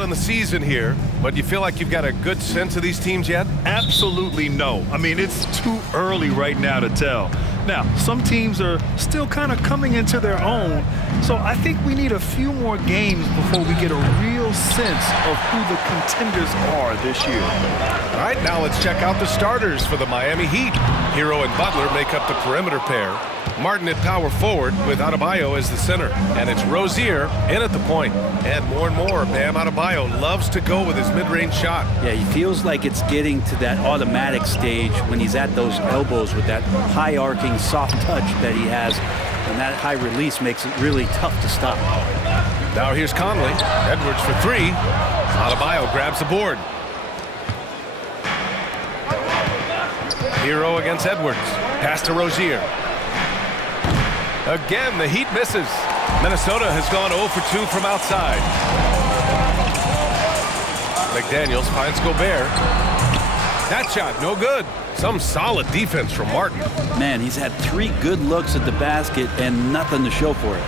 in the season here, but you feel like you've got a good sense of these teams yet? Absolutely no. I mean, it's too early right now to tell. Now, some teams are still kind of coming into their own, so I think we need a few more games before we get a real sense of who the contenders are this year. All right, now let's check out the starters for the Miami Heat. Hero and Butler make up the perimeter pair. Martin at power forward with Adebayo as the center. And it's Rozier in at the point. And more, Bam Adebayo loves to go with his mid-range shot. Yeah, he feels like it's getting to that automatic stage when he's at those elbows with that high-arcing soft touch that he has. And that high release makes it really tough to stop. Now here's Conley. Edwards for three. Adebayo grabs the board. Hero against Edwards. Pass to Rozier. Again, the Heat misses. Minnesota has gone 0 for 2 from outside. McDaniels finds Gobert. That shot, no good. Some solid defense from Martin. Man, he's had 3 good looks at the basket and nothing to show for it.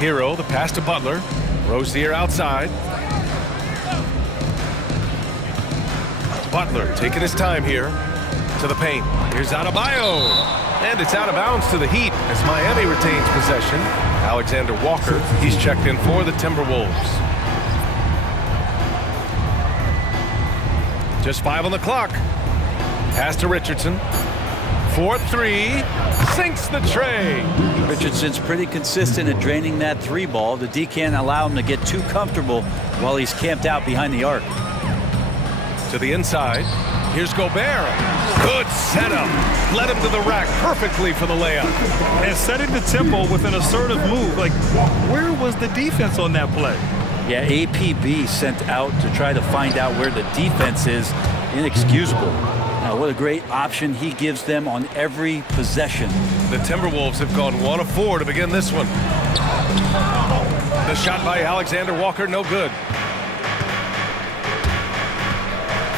Hero, the pass to Butler. Rozier outside. Butler taking his time here. To the paint. Here's Adebayo. And it's out of bounds to the Heat as Miami retains possession. Alexander Walker, he's checked in for the Timberwolves. Just 5 on the clock. Pass to Richardson. 4-3. Sinks the tray. Richardson's pretty consistent at draining that 3 ball. The D can't allow him to get too comfortable while he's camped out behind the arc. To the inside. Here's Gobert. Good setup. Led him to the rack perfectly for the layup. And setting the tempo with an assertive move. Like, where was the defense on that play? Yeah, APB sent out to try to find out where the defense is. Inexcusable. Now, what a great option he gives them on every possession. The Timberwolves have gone 1 of 4 to begin this one. The shot by Alexander Walker, no good.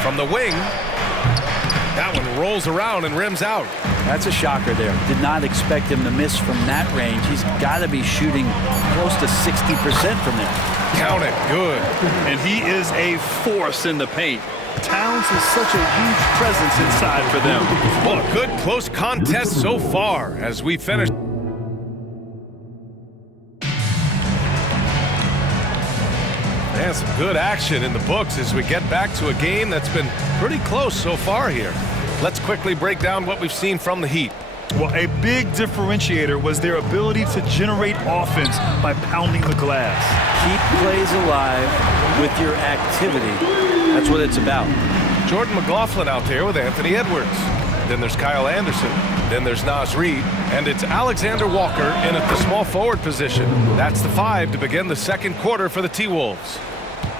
From the wing. That one rolls around and rims out. That's a shocker there. Did not expect him to miss from that range. He's got to be shooting close to 60% from there. Count it. Good. And he is a force in the paint. Towns is such a huge presence inside for them. Well, a good close contest so far as we finish. And some good action in the books as we get back to a game that's been pretty close so far here. Let's quickly break down what we've seen from the Heat. Well, a big differentiator was their ability to generate offense by pounding the glass. Keep plays alive with your activity. That's what it's about. Jordan McLaughlin out there with Anthony Edwards. Then there's Kyle Anderson. Then there's Naz Reid. And it's Alexander Walker in at the small forward position. That's the 5 to begin the second quarter for the T-Wolves.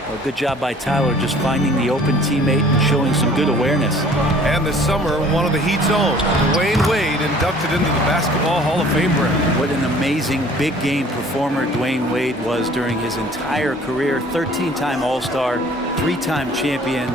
Well, good job by Tyler just finding the open teammate and showing some good awareness. And this summer, one of the Heat's own, Dwayne Wade, inducted into the Basketball Hall of Fame break. What an amazing big game performer Dwayne Wade was during his entire career. 13-time All-Star, 3-time champion,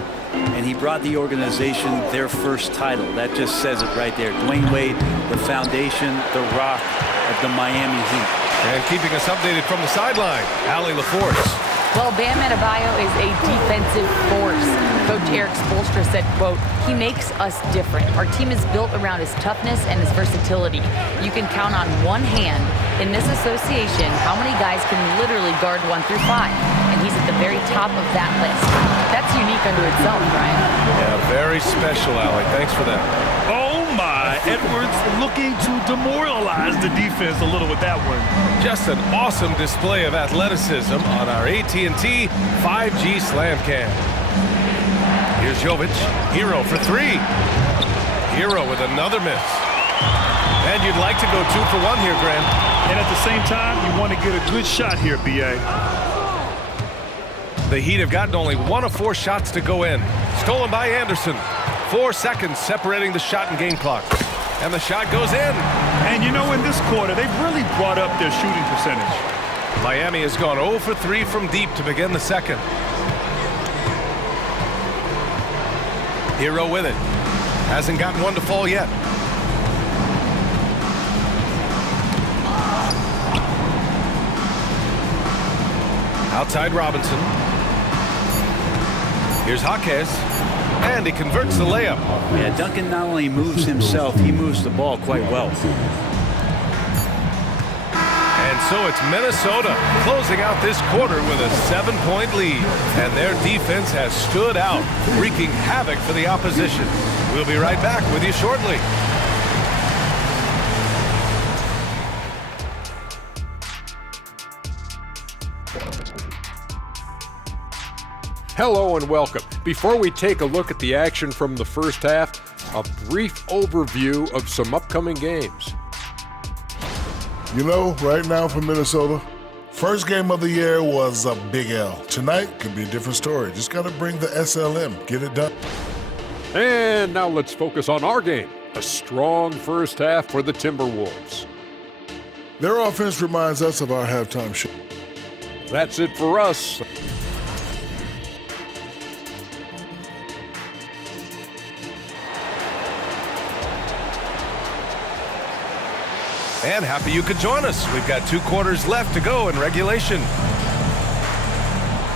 and he brought the organization their first title. That just says it right there. Dwayne Wade, the foundation, the rock of the Miami Heat. And keeping us updated from the sideline, Allie LaForce. Well, Bam Adebayo is a defensive force. Coach Eric Spoelstra said, quote, "He makes us different. Our team is built around his toughness and his versatility. You can count on one hand in this association how many guys can literally guard 1 through 5. And he's at the very top of that list. That's unique unto itself, Brian." Yeah, very special, Allie. Thanks for that. Oh, my. Edwards looking to demoralize the defense a little with that one. Just an awesome display of athleticism on our AT&T 5G Slam Cam. Here's Jovic. Hero for 3. Hero with another miss. And you'd like to go 2 for 1 here, Grant. And at the same time, you want to get a good shot here, B.A. The Heat have gotten only 1 of 4 shots to go in. Stolen by Anderson. 4 seconds separating the shot and game clock. And the shot goes in. And you know, in this quarter, they've really brought up their shooting percentage. Miami has gone 0 for 3 from deep to begin the second. Hero with it. Hasn't gotten one to fall yet. Outside Robinson. Here's Jaquez, and he converts the layup. Yeah, Duncan not only moves himself, he moves the ball quite well. And so it's Minnesota closing out this quarter with a 7-point lead. And their defense has stood out, wreaking havoc for the opposition. We'll be right back with you shortly. Hello and welcome. Before we take a look at the action from the first half, a brief overview of some upcoming games. You know, right now for Minnesota, first game of the year was a big L. Tonight could be a different story. Just got to bring the SLM, get it done. And now let's focus on our game. A strong first half for the Timberwolves. Their offense reminds us of our halftime show. That's it for us. And happy you could join us. We've got 2 quarters left to go in regulation.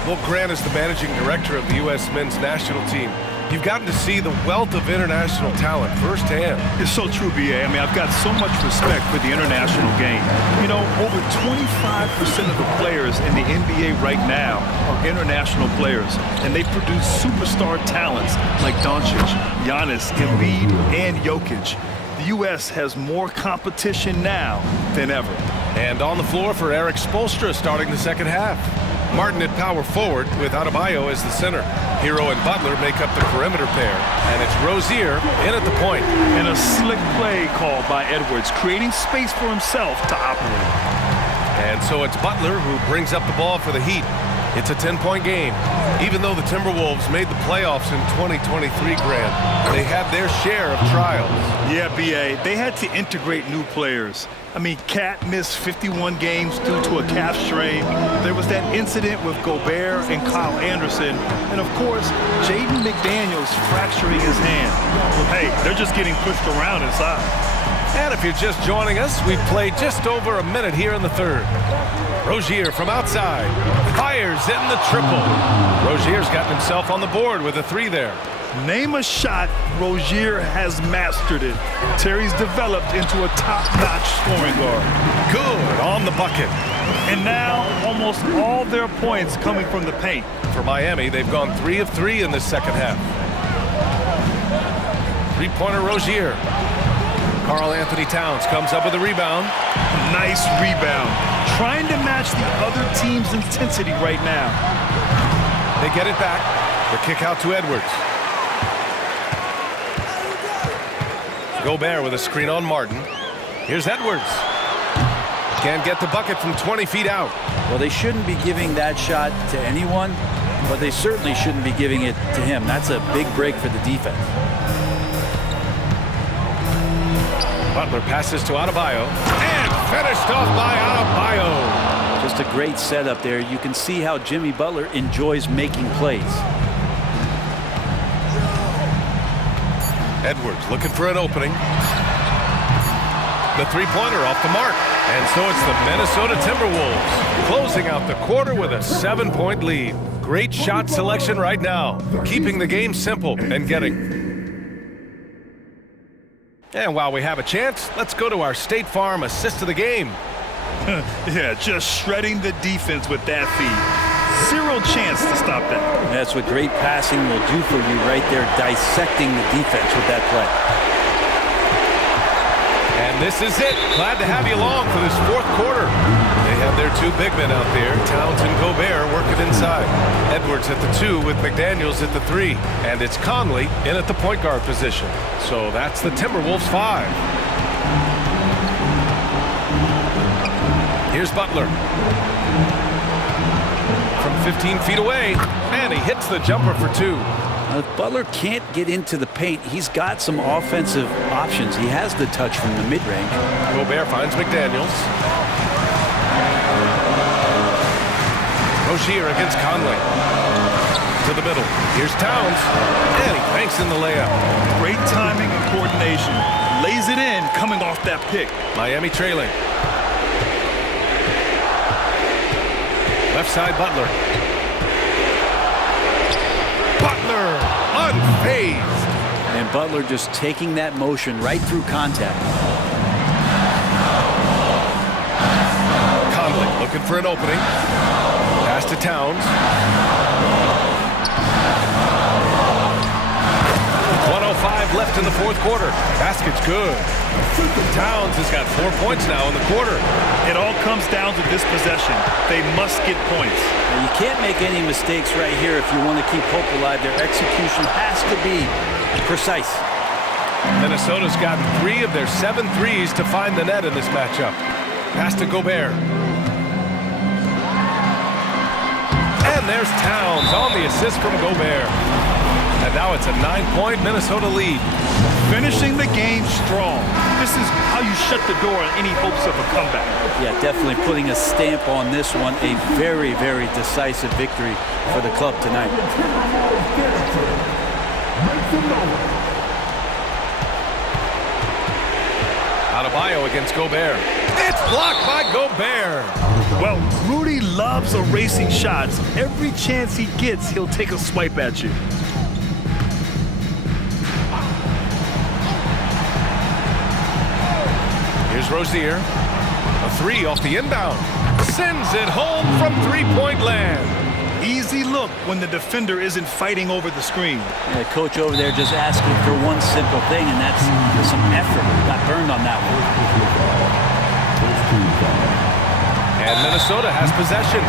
Well, Grant is the managing director of the U.S. men's national team. You've gotten to see the wealth of international talent firsthand. It's so true, B.A. I mean, I've got so much respect for the international game. You know, over 25% of the players in the NBA right now are international players, and they produce superstar talents like Doncic, Giannis, Embiid, and Jokic. The U.S. has more competition now than ever. And on the floor for Eric Spoelstra starting the second half. Martin at power forward with Adebayo as the center. Hero and Butler make up the perimeter pair. And it's Rozier in at the point. And a slick play called by Edwards, creating space for himself to operate. And so it's Butler who brings up the ball for the Heat. It's a 10-point game. Even though the Timberwolves made the playoffs in 2023, Grant, they had their share of trials. Yeah, B.A., they had to integrate new players. I mean, Cat missed 51 games due to a calf strain. There was that incident with Gobert and Kyle Anderson. And, of course, Jaden McDaniels fracturing his hand. Well, hey, they're just getting pushed around inside. And if you're just joining us, we've played just over a minute here in the third. Rozier from outside fires in the triple. Rozier's gotten himself on the board with a 3 there. Name a shot, Rozier has mastered it. Terry's developed into a top-notch scoring guard. Good on the bucket. And now almost all their points coming from the paint. For Miami, they've gone 3 of 3 in this second half. 3-pointer Rozier. Karl-Anthony Towns comes up with a rebound. Nice rebound. Trying to match the other team's intensity right now. They get it back. The kick out to Edwards. Gobert with a screen on Martin. Here's Edwards. Can't get the bucket from 20 feet out. Well, they shouldn't be giving that shot to anyone, but they certainly shouldn't be giving it to him. That's a big break for the defense. Butler passes to Adebayo. And finished off by Adebayo. Just a great setup there. You can see how Jimmy Butler enjoys making plays. Edwards looking for an opening. The 3-pointer off the mark. And so it's the Minnesota Timberwolves closing out the quarter with a 7-point lead. Great shot selection right now, keeping the game simple and getting. And while we have a chance, let's go to our State Farm assist of the game. Yeah, just shredding the defense with that feed. Zero chance to stop that. That's what great passing will do for you right there, dissecting the defense with that play. And this is it. Glad to have you along for this fourth quarter. They have their 2 big men out there, Towns and Gobert, working inside. Edwards at the 2 with McDaniels at the 3. And it's Conley in at the point guard position. So that's the Timberwolves 5. Here's Butler. From 15 feet away, and he hits the jumper for 2. If Butler can't get into the paint, he's got some offensive options. He has the touch from the mid-range. Gobert finds McDaniels. Rozier against Conley. To the middle. Here's Towns, and he banks in the layup. Great timing and coordination. Lays it in coming off that pick. Miami trailing. Left side, Butler. And Butler just taking that motion right through contact. Conley looking for an opening. Pass to Towns. 1:05 left in the fourth quarter. Basket's good. Towns has got 4 points now in the quarter. It all comes down to this possession. They must get points. Now, you can't make any mistakes right here if you want to keep hope alive. Their execution has to be precise. Minnesota's gotten 3 of their 7 threes to find the net in this matchup. Pass to Gobert. And there's Towns on the assist from Gobert. And now it's a 9-point Minnesota lead. Finishing the game strong. This is how you shut the door on any hopes of a comeback. Yeah, definitely putting a stamp on this one. A very, very decisive victory for the club tonight. Adebayo against Gobert. It's blocked by Gobert. Well, Rudy loves erasing shots. Every chance he gets, he'll take a swipe at you. Here's Rozier. A 3 off the inbound. Sends it home from three-point land. Easy look when the defender isn't fighting over the screen. Yeah, coach over there just asking for one simple thing, and that's some effort. Got burned on that one. And Minnesota has possession.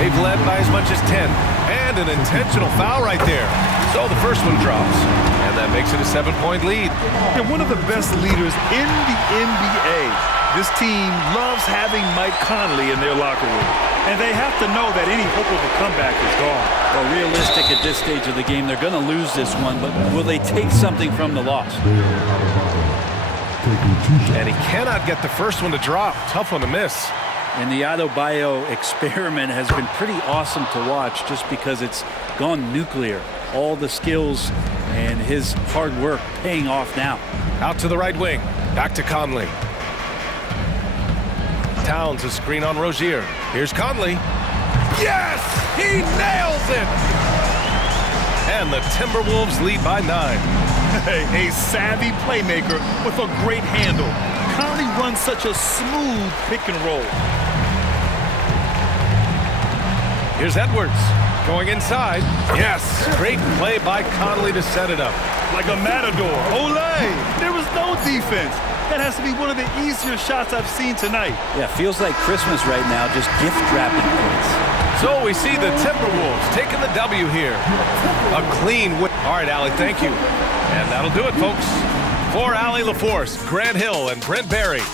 They've led by as much as 10. And an intentional foul right there. So the first one drops. And that makes it a 7-point lead. They're one of the best leaders in the NBA. This team loves having Mike Conley in their locker room. And they have to know that any hope of a comeback is gone. Well, realistic at this stage of the game, they're going to lose this one, but will they take something from the loss? And he cannot get the first one to drop. Tough one to miss. And the Adebayo experiment has been pretty awesome to watch just because it's gone nuclear. All the skills and his hard work paying off now. Out to the right wing. Back to Conley. Towns a screen on Rozier. Here's Conley. Yes! He nails it! And the Timberwolves lead by 9. A savvy playmaker with a great handle. Conley runs such a smooth pick and roll. Here's Edwards going inside. Yes, great play by Conley to set it up. Like a matador. Olay! There was no defense. That has to be one of the easier shots I've seen tonight. Yeah, feels like Christmas right now, just gift wrapping points. So we see the Timberwolves taking the W here. A clean win. All right, Allie, thank you. And that'll do it, folks. For Allie LaForce, Grant Hill, and Brent Barry.